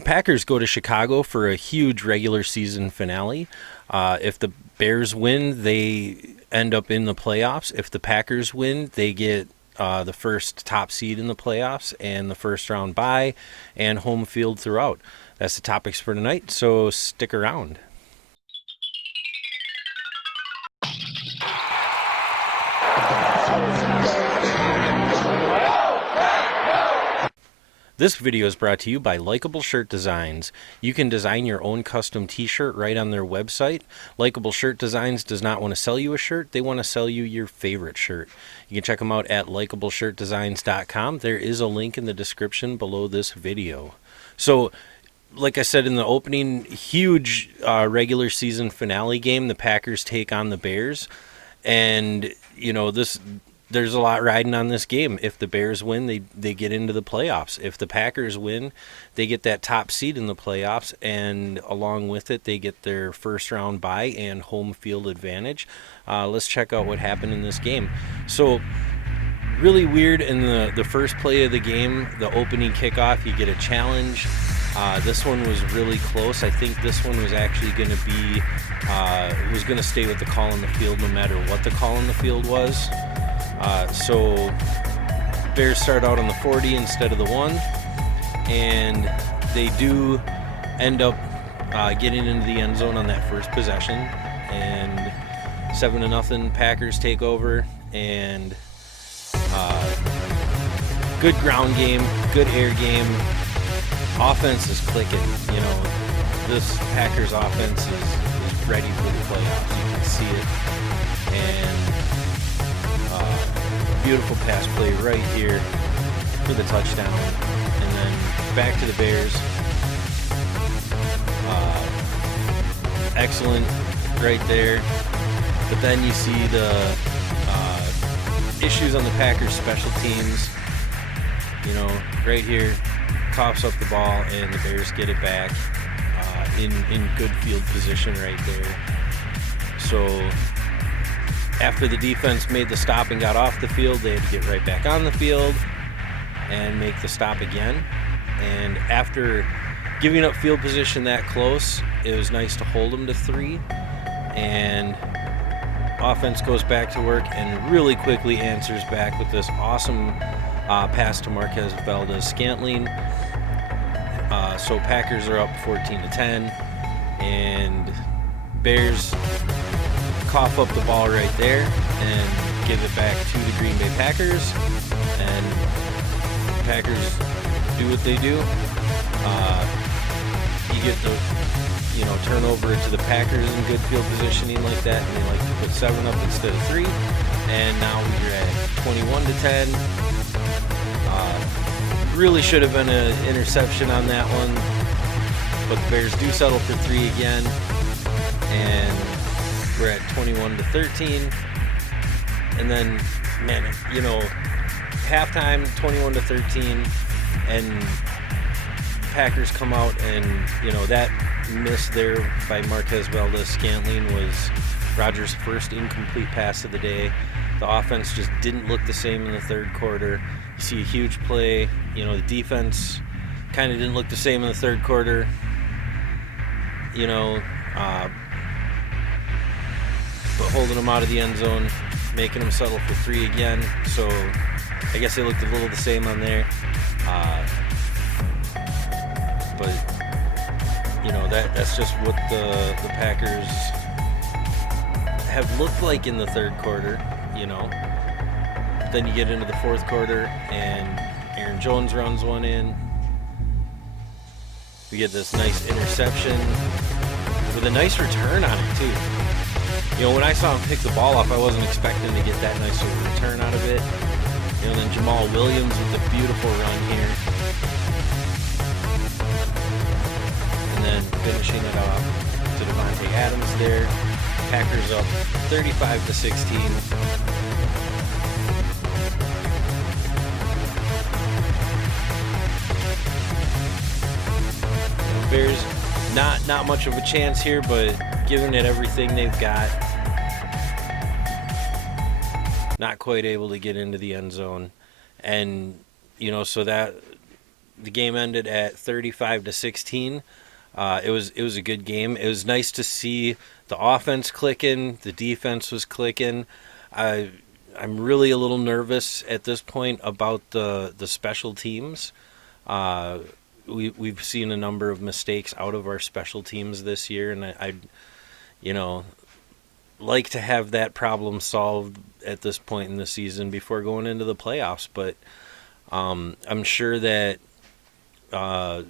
The Packers go to Chicago for a huge regular season finale. If the Bears win, they end up in the playoffs. If the Packers win, they get the first top seed in the playoffs and the first round bye and home field throughout. That's the topics for tonight, so stick around. This video is brought to you by Likeable Shirt Designs. You can design your own custom t-shirt right on their website. Likeable Shirt Designs does not want to sell you a shirt. They want to sell you your favorite shirt. You can check them out at likeableshirtdesigns.com. There is a link in the description below this video. So, like I said in the opening, huge regular season finale game. The Packers take on the Bears. And, you know, there's a lot riding on this game. If the Bears win, they get into the playoffs. If the Packers win, they get that top seed in the playoffs, and along with it, they get their first round bye and home field advantage. Let's check out what happened in this game. So, really weird in the first play of the game, the opening kickoff, you get a challenge. This one was really close. I think this one was actually going to be, was going to stay with the call on the field no matter what the call on the field was. So Bears start out on the 40 instead of the 1, and they do end up getting into the end zone on that first possession, and 7-0 Packers take over, and good ground game, good air game. Offense is clicking. You know, this Packers offense is ready for the playoffs. You can see it, and beautiful pass play right here for the touchdown, and then back to the Bears. Excellent right there, but then you see the issues on the Packers special teams. You know, right here, coughs up the ball, and the Bears get it back in good field position right there. So after the defense made the stop and got off the field, they had to get right back on the field and make the stop again. And after giving up field position that close, it was nice to hold them to 3. And offense goes back to work and really quickly answers back with this awesome pass to Marquez Valdes-Scantling. So Packers are up 14-10, and Bears cough up the ball right there and give it back to the Green Bay Packers, and Packers do what they do. You get the turnover to the Packers in good field positioning like that, and they like to put 7 up instead of 3, and now we're at 21-10. Really should have been an interception on that one, but the Bears do settle for 3 again, and we're at 21-13. And then, man, you know, halftime 21-13, and Packers come out, and you know that miss there by Marquez Valdes-Scantling was Rodgers' first incomplete pass of the day. The offense just didn't look the same in the third quarter. You see a huge play. You know, the defense kind of didn't look the same in the third quarter. You know, but holding them out of the end zone, making them settle for 3 again. So I guess they looked a little the same on there. But you know, that's just what the Packers have looked like in the third quarter. You know, then you get into the fourth quarter, and Aaron Jones runs one in. We get this nice interception with a nice return on it too. You know, when I saw him pick the ball up, I wasn't expecting to get that nice of a return out of it. You know, then Jamal Williams with a beautiful run here, and then finishing it off to Davante Adams there. Packers up 35-16. Bears, not much of a chance here, but giving it everything they've got. Not quite able to get into the end zone. And, you know, so that the game ended at 35-16. It was a good game. It was nice to see the offense clicking, the defense was clicking. I I'm really a little nervous at this point about the special teams. Uh, we've seen a number of mistakes out of our special teams this year, and I'd you know like to have that problem solved at this point in the season before going into the playoffs. But I'm sure that uh,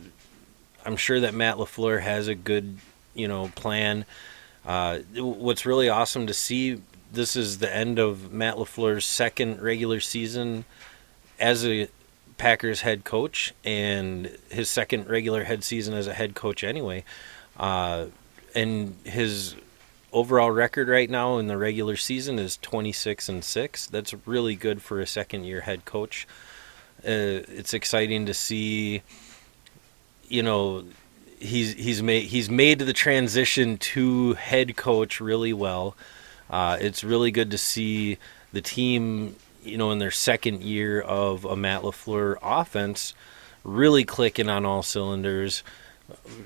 Matt LaFleur has a good plan. What's really awesome to see, this is the end of Matt LaFleur's second regular season as a Packers head coach, and his second regular head season as a head coach anyway. Uh, and his overall record right now in the regular season is 26-6. That's really good for a second year head coach. It's exciting to see, you know, he's made the transition to head coach really well. It's really good to see the team, in their second year of a Matt LaFleur offense, really clicking on all cylinders.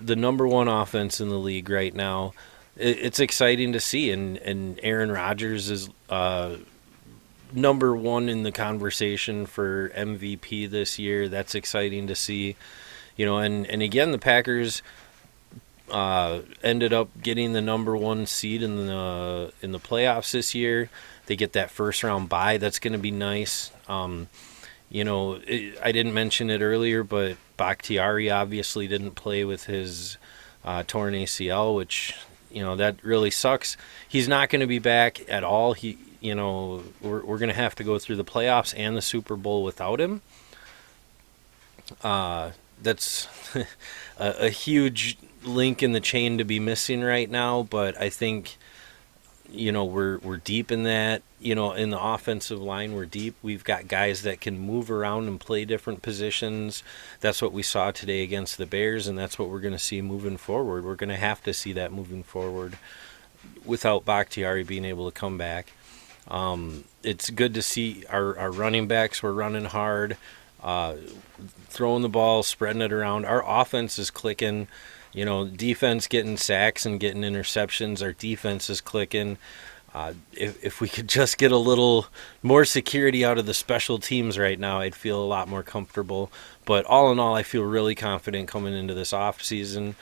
The number one offense in the league right now. It's exciting to see, and Aaron Rodgers is number one in the conversation for MVP this year. That's exciting to see. And again, the Packers ended up getting the number one seed in the playoffs this year. They get that first round bye. That's going to be nice. I didn't mention it earlier, but Bakhtiari obviously didn't play with his torn ACL, which that really sucks. He's not going to be back at all. We're going to have to go through the playoffs and the Super Bowl without him. That's a huge link in the chain to be missing right now, but I think we're deep in that. In the offensive line, we're deep. We've got guys that can move around and play different positions. That's what we saw today against the Bears, and that's what we're going to see moving forward. We're going to have to see that moving forward without Bakhtiari being able to come back. It's good to see our running backs were running hard, throwing the ball, spreading it around. Our offense is clicking. Defense getting sacks and getting interceptions. Our defense is clicking. If we could just get a little more security out of the special teams right now, I'd feel a lot more comfortable. But all in all, I feel really confident coming into this off season.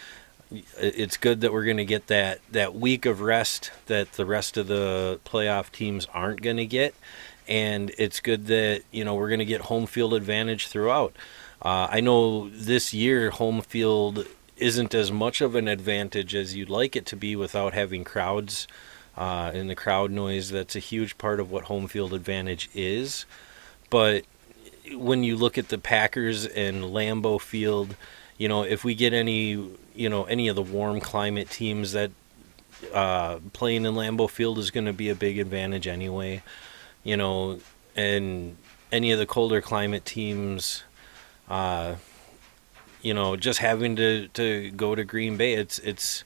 It's good that we're going to get that week of rest that the rest of the playoff teams aren't going to get. And it's good that, we're going to get home field advantage throughout. I know this year home field isn't as much of an advantage as you'd like it to be without having crowds and the crowd noise. That's a huge part of what home field advantage is. But when you look at the Packers and Lambeau Field, if we get any of the warm climate teams, that playing in Lambeau Field is going to be a big advantage anyway. And any of the colder climate teams, just having to go to Green Bay, it's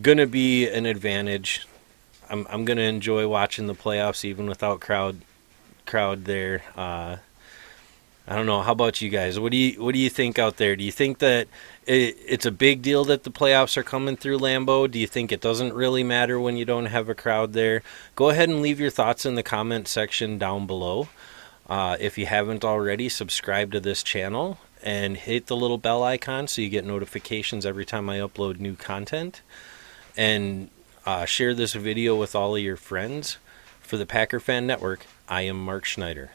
going to be an advantage. I'm going to enjoy watching the playoffs even without crowd there. I don't know. How about you guys? What do you think out there? Do you think that it's a big deal that the playoffs are coming through Lambeau? Do you think it doesn't really matter when you don't have a crowd there? Go ahead and leave your thoughts in the comment section down below. If you haven't already, subscribe to this channel and hit the little bell icon so you get notifications every time I upload new content. And share this video with all of your friends. For the Packer Fan Network, I am Mark Schneider.